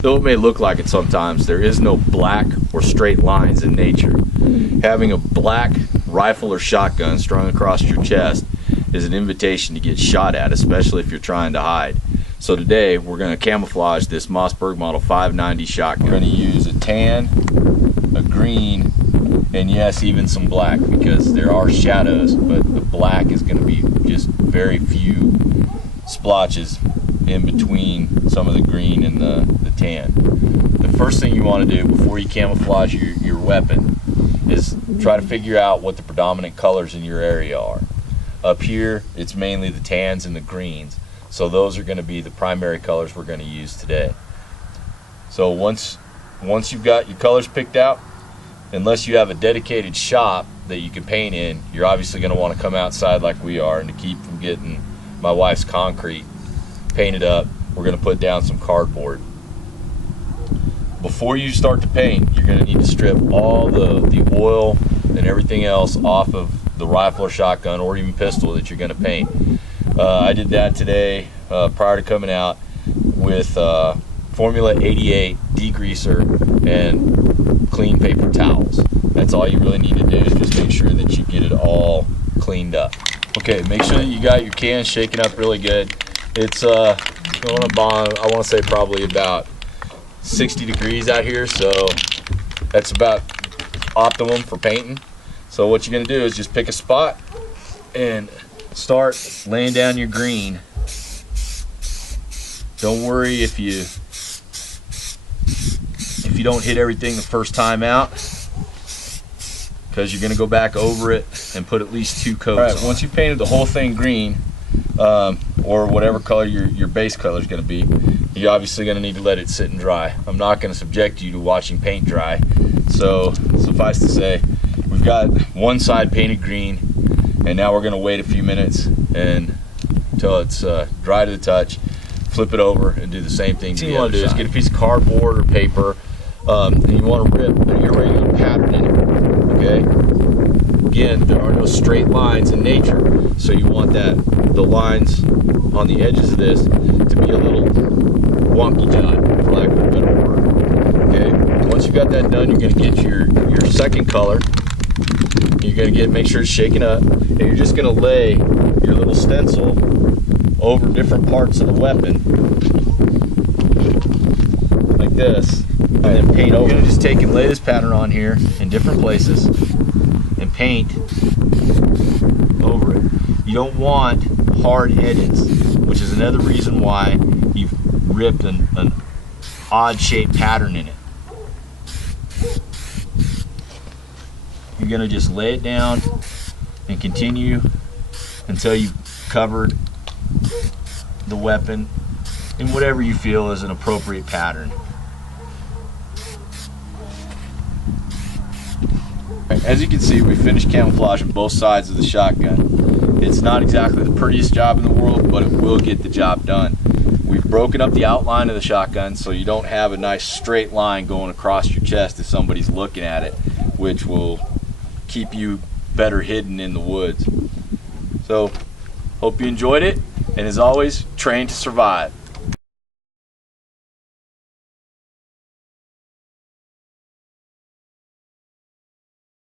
Though it may look like it sometimes, there is no black or straight lines in nature. Having a black rifle or shotgun strung across your chest is an invitation to get shot at, especially if you're trying to hide. So today we're going to camouflage this Mossberg Model 590 shotgun. We're going to use a tan, a green, and yes, even some black, because there are shadows, but the black is going to be just very few splotches in between some of the green and the tan. The first thing you want to do before you camouflage your weapon is try to figure out what the predominant colors in your area are. Up here, it's mainly the tans and the greens, so those are going to be the primary colors we're going to use today. So once you've got your colors picked out, unless you have a dedicated shop that you can paint in, you're obviously going to want to come outside like we are, and to keep from getting my wife's concrete painted up, we're going to put down some cardboard. Before you start to paint, you're going to need to strip all the oil and everything else off of the rifle or shotgun or even pistol that you're going to paint. I did that today prior to coming out with Formula 88 degreaser and clean paper towels. That's all you really need to do, is just make sure that you get it all cleaned up. Okay, make sure that you got your can shaken up really good. It's I want to say probably about 60 degrees out here, so that's about optimum for painting. So what you're going to do is just pick a spot and start laying down your green. Don't worry if you don't hit everything the first time out, because you're going to go back over it and put at least 2 coats. All right, once you've painted the whole thing green, or whatever color your base color is going to be, you're obviously going to need to let it sit and dry. I'm not going to subject you to watching paint dry, so suffice to say, we've got one side painted green, and now we're going to wait a few minutes until it's dry to the touch. Flip it over and do the same thing to the other side. What you want to do is get a piece of cardboard or paper, and you want to rip your regular pattern in it. Okay? Again, there are no straight lines in nature, so you want the lines on the edges of this to be a little wonky job, for lack of a better word. Okay? Once you've got that done, you're going to get your second color. You're going to make sure it's shaken up, and you're just going to lay your little stencil over different parts of the weapon like this, and then paint over. You're going to just take and lay this pattern on here in different places and paint over it. You don't want hard edges, which is another reason why you've ripped an odd shaped pattern in it. You're going to just lay it down and continue until you've covered the weapon in whatever you feel is an appropriate pattern. As you can see, we finished camouflaging both sides of the shotgun. It's not exactly the prettiest job in the world, but it will get the job done. We've broken up the outline of the shotgun so you don't have a nice straight line going across your chest if somebody's looking at it, which will keep you better hidden in the woods. So, hope you enjoyed it, and as always, train to survive.